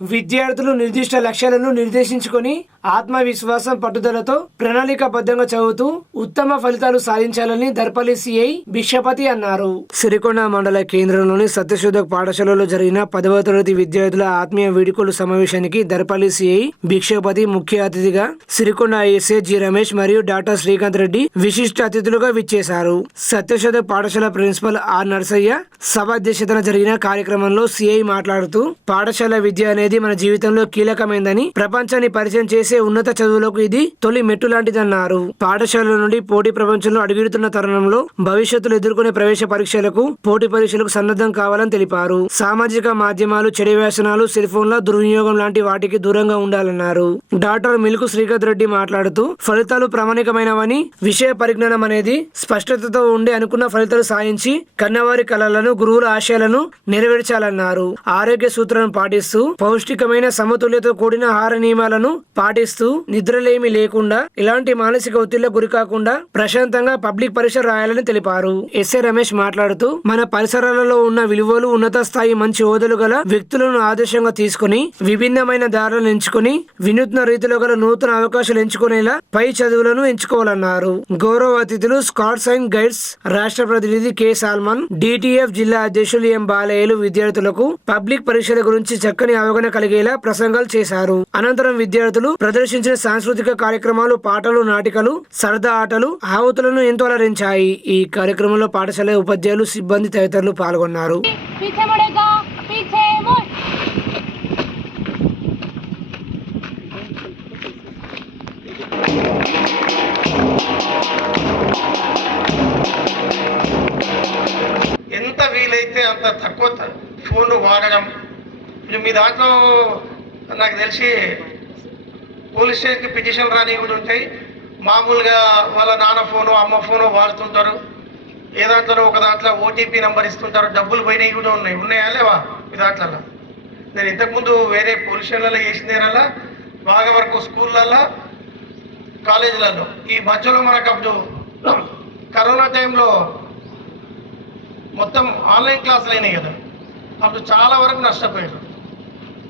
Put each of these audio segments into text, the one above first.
విద్యార్థులు నిర్దిష్ట లక్ష్యాలను నిర్దేశించుకొని ఆత్మవిశ్వాసం పట్టుదలతో ప్రణాళికాబద్ధంగా చదువుతూ ఉత్తమ ఫలితాలు సాధించాలని దర్పల్లి సిఐ బిషపతి అన్నారు. సిరికొండ మండల కేంద్రంలోని సత్యశోధక పాఠశాలలో జరిగిన పదవ తరగతి విద్యార్థుల ఆత్మీయ వేడుకలు సమావేశానికి దర్పల్లి సిఐ భిక్షపతి ముఖ్య అతిథిగా సిరికొండ ఐఎస్ఏ జి రమేష్ మరియు డాక్టర్ శ్రీకాంత్ రెడ్డి విశిష్ట అతిథులుగా విచ్చేశారు. సత్యశోధక పాఠశాల ప్రిన్సిపల్ ఆర్ నర్సయ్య సభ అధ్యక్షతన జరిగిన కార్యక్రమంలో సిఐ మాట్లాడుతూ పాఠశాల విద్య అనేది మన జీవితంలో కీలకమైందని ప్రపంచాన్ని పరిచయం చేసి ఉన్నత చదువులకు ఇది తొలి మెట్టు లాంటిదన్నారు. పాఠశాల నుండి పోటీ ప్రపంచంలో అడుగుతున్న తరుణంలో భవిష్యత్తులో ఎదుర్కొనే ప్రవేశ పరీక్షలకు పోటీ పరీక్షలకు సన్నద్ధం కావాలని తెలిపారు. సామాజిక మాధ్యమాలు చెడు వ్యసనాలు సెల్ ఫోన్ల దుర్వినియోగం లాంటి వాటికి దూరంగా ఉండాలన్నారు. డాక్టర్ మిల్కు శ్రీకాంత్ రెడ్డి మాట్లాడుతూ ఫలితాలు ప్రామాణికమైనవని విషయ పరిజ్ఞానం అనేది స్పష్టతతో ఉండి అనుకున్న ఫలితాలు సాధించి కన్నవారి కళలను గురువుల ఆశయాలను నెరవేర్చాలన్నారు. ఆరోగ్య సూత్రాలను పాటిస్తూ పౌష్టికమైన సమతుల్యతో కూడిన ఆహార నియమాలను పాటి పాటిస్తూ నిద్రలేమి లేకుండా ఇలాంటి మానసిక ఒత్తిళ్ళకు గురి కాకుండా ప్రశాంతంగా పబ్లిక్ పరీక్ష రాయాలని తెలిపారు. ఎస్ఏ రమేష్ మాట్లాడుతూ మన పరిసరాలలో ఉన్న విలువలు ఉన్నత స్థాయి మంచి హోదాలు గల వ్యక్తులను ఆదర్శంగా తీసుకుని విభిన్నమైన దారులను ఎంచుకుని వినూత్న రీతిలో గల నూతన అవకాశాలు ఎంచుకునేలా పై చదువులను ఎంచుకోవాలన్నారు. గౌరవ అతిథులు స్కాట్స్ అండ్ గైడ్స్ రాష్ట్ర ప్రతినిధి కె. సాల్మన్ డిటిఎఫ్ జిల్లా అధ్యక్షులు ఎం. బాలయ్యలు విద్యార్థులకు పబ్లిక్ పరీక్షల గురించి చక్కని అవగాహన కలిగేలా ప్రసంగాలు చేశారు. అనంతరం విద్యార్థులు ప్రదర్శించిన సాంస్కృతిక కార్యక్రమాలు పాటలు నాటికలు సరదా ఆటలు ఆహుతులను ఎంతో అలరించాయి. ఈ కార్యక్రమంలో పాఠశాల ఉపాధ్యాయులు సిబ్బంది తదితరులు పాల్గొన్నారు. ఎంత వీలైతే అంత తక్కువ ఫోన్లు వాడడం. మీ దాంట్లో నాకు తెలిసి పోలీస్ స్టేషన్కి పిటిషన్ రాని కూడా ఉంటాయి. మామూలుగా వాళ్ళ నాన్న ఫోను అమ్మ ఫోను వాడుతుంటారు. ఏ దాంట్లో ఒక దాంట్లో ఓటీపీ నెంబర్ ఇస్తుంటారు. డబ్బులు పోయినవి కూడా ఉన్నాయి. ఉన్నాయా లేవా ఈ దాంట్లో నేను ఇంతకుముందు వేరే పోలీస్ స్టేషన్లలో చేసినారల్లా బాగా వరకు స్కూళ్ళల్లో కాలేజీలలో. ఈ మధ్యలో మనకు అప్పుడు కరోనా టైంలో మొత్తం ఆన్లైన్ క్లాసులు అయినాయి కదా. అప్పుడు చాలా వరకు నష్టపోయారు.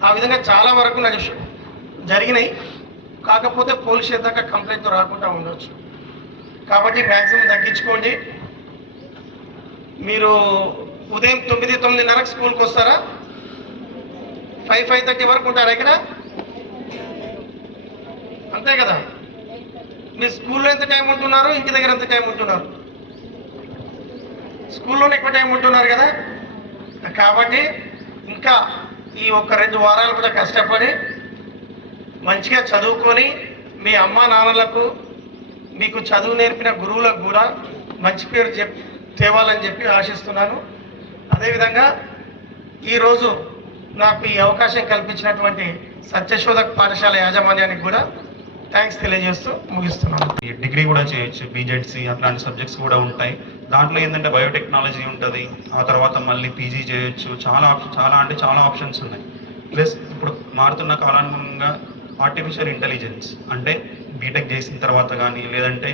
ఆ విధంగా చాలా వరకు నష్ట జరిగినాయి. కాకపోతే పోలీస్ స్టేషన్ దాకా కంప్లైంట్ రాకుండా ఉండొచ్చు. కాబట్టి మ్యాక్సిమం తగ్గించుకోండి. మీరు ఉదయం తొమ్మిది తొమ్మిదిన్నరకు స్కూల్కి వస్తారా? ఫైవ్ ఫైవ్ థర్టీ వరకు ఉంటారా ఇక్కడ? అంతే కదా. మీరు స్కూల్లో ఎంత టైం ఉంటున్నారు? ఇంటి దగ్గర ఎంత టైం ఉంటున్నారు? స్కూల్లోనే ఎక్కువ టైం ఉంటున్నారు కదా. కాబట్టి ఇంకా ఈ ఒక్క రెండు వారాలు కూడా కష్టపడి మంచిగా చదువుకొని మీ అమ్మా నాన్నలకు మీకు చదువు నేర్పిన గురువులకు కూడా మంచి పేరు చెప్ తేవాలని చెప్పి ఆశిస్తున్నాను. అదేవిధంగా ఈరోజు నాకు ఈ అవకాశం కల్పించినటువంటి సత్యశోధక్ పాఠశాల యాజమాన్యానికి కూడా థ్యాంక్స్ తెలియజేస్తూ ముగిస్తున్నాను. ఈ డిగ్రీ కూడా చేయొచ్చు బీజెడ్సీ అట్లాంటి సబ్జెక్ట్స్ కూడా ఉంటాయి. దాంట్లో ఏంటంటే బయోటెక్నాలజీ ఉంటుంది ఆ తర్వాత మళ్ళీ పీజీ చేయొచ్చు చాలా ఆప్షన్ చాలా అంటే చాలా ఆప్షన్స్ ఉన్నాయి. ప్లస్ ఇప్పుడు మారుతున్న కాలానుగుణంగా ఆర్టిఫిషియల్ ఇంటెలిజెన్స్ అంటే బీటెక్ చేసిన తర్వాత కానీ లేదంటే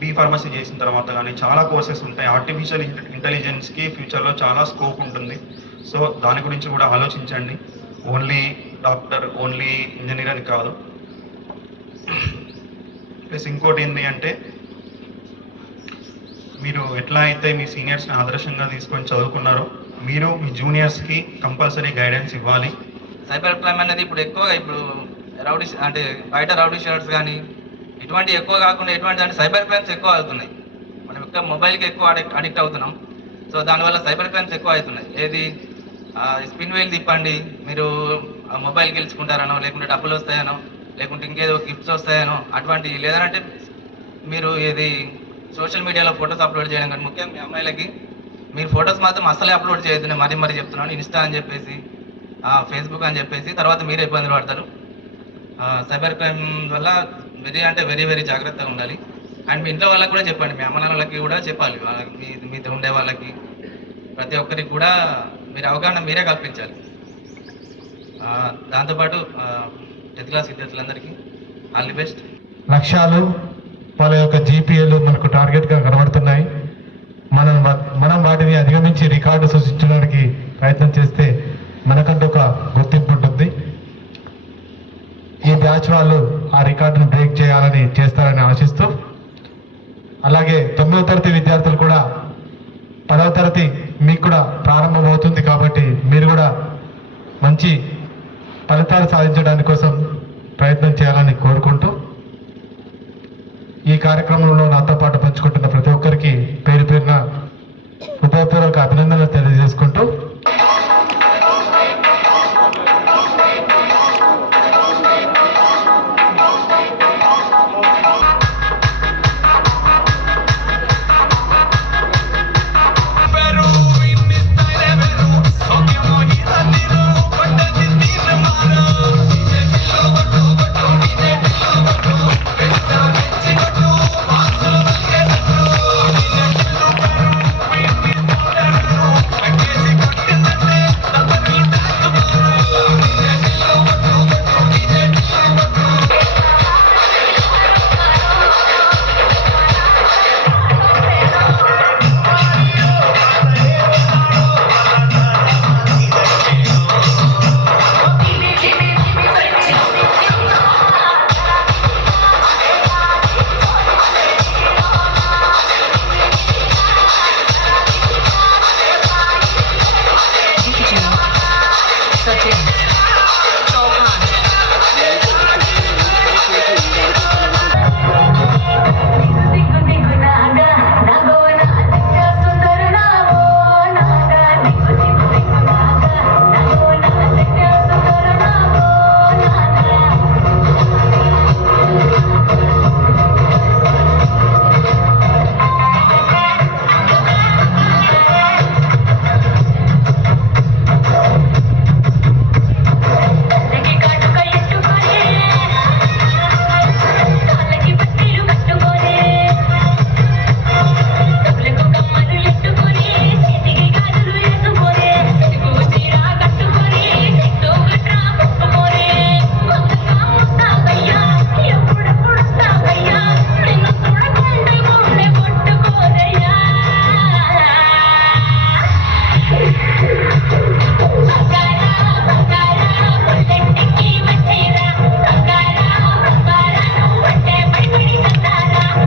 బీ ఫార్మసీ చేసిన తర్వాత కానీ చాలా కోర్సెస్ ఉంటాయి. ఆర్టిఫిషియల్ ఇంటెలిజెన్స్కి ఫ్యూచర్లో చాలా స్కోప్ ఉంటుంది. సో దాని గురించి కూడా ఆలోచించండి. ఓన్లీ డాక్టర్ ఓన్లీ ఇంజనీర్ అని కాదు. ప్లస్ ఇంకోటి ఏంటి అంటే మీరు ఎట్లా అయితే మీ సీనియర్స్ని ఆదర్శంగా తీసుకొని చదువుకున్నారో మీరు మీ జూనియర్స్కి కంపల్సరీ గైడెన్స్ ఇవ్వాలి. సైబర్ క్రైమ్ అనేది ఇప్పుడు ఎక్కువగా ఇప్పుడు రౌడీ అంటే బయట రౌడీ షర్ట్స్ కానీ ఇటువంటి ఎక్కువ కాకుండా ఎటువంటి అంటే సైబర్ క్రైమ్స్ ఎక్కువ అవుతున్నాయి. మనం ఎక్కువ మొబైల్కి ఎక్కువ అడిక్ట్ అడిక్ట్ అవుతున్నాం. సో దానివల్ల సైబర్ క్రైమ్స్ ఎక్కువ అవుతున్నాయి. ఏది? స్పిన్ వీల్ తిప్పండి. మీరు ఆ మొబైల్ గెలుచుకుంటారనో లేకుంటే డబ్బులు వస్తాయనో లేకుంటే ఇంకేదో గిఫ్ట్స్ వస్తాయనో అటువంటి లేదంటే మీరు ఏది? సోషల్ మీడియాలో ఫొటోస్ అప్లోడ్ చేయడం కానీ ముఖ్యంగా మీ అమ్మాయిలకి మీరు ఫొటోస్ మాత్రం అసలే అప్లోడ్ చేయొద్దు. నేను మరీ మరీ చెప్తున్నాను. ఇన్స్టా అని చెప్పేసి ఫేస్బుక్ అని చెప్పేసి తర్వాత మీరే ఇబ్బందులు పడతారు. సైబర్ క్రైమ్ వల్ల వెరీ అంటే వెరీ వెరీ జాగ్రత్తగా ఉండాలి. అండ్ మీ ఇంట్లో వాళ్ళకి కూడా చెప్పండి. మీ అమ్మ వాళ్ళకి కూడా చెప్పాలి. వాళ్ళకి మీ మీతో ఉండే వాళ్ళకి ప్రతి ఒక్కరికి కూడా మీరు అవగాహన మీరే కల్పించాలి. దాంతోపాటు టెన్త్ క్లాస్ విద్యార్థులందరికీ ఆల్ ది బెస్ట్. లక్ష్యాలు వాళ్ళ యొక్క జీపీఏలు మనకు టార్గెట్గా కనబడుతున్నాయి. మనం మనం వాటిని అధిగమించి రికార్డు సృష్టించడానికి ప్రయత్నం చేస్తే మనకంటూ ఒక గుర్తింపు ఉంటుంది. ఈ బ్యాచ్ వాళ్ళు ఆ రికార్డును బ్రేక్ చేయాలని చేస్తారని ఆశిస్తూ అలాగే తొమ్మిదవ తరగతి విద్యార్థులు కూడా పదవ తరగతి మీకు కూడా ప్రారంభమవుతుంది కాబట్టి మీరు కూడా మంచి ఫలితాలు సాధించడానికి కోసం ప్రయత్నం చేయాలని కోరుకుంటూ ఈ కార్యక్రమంలో నాతో పాటు పంచుకుంటున్న ప్రతి ఒక్కరికి పేరు పేరున హృదయపూర్వక అభినందనలు తెలియజేసుకుంటూ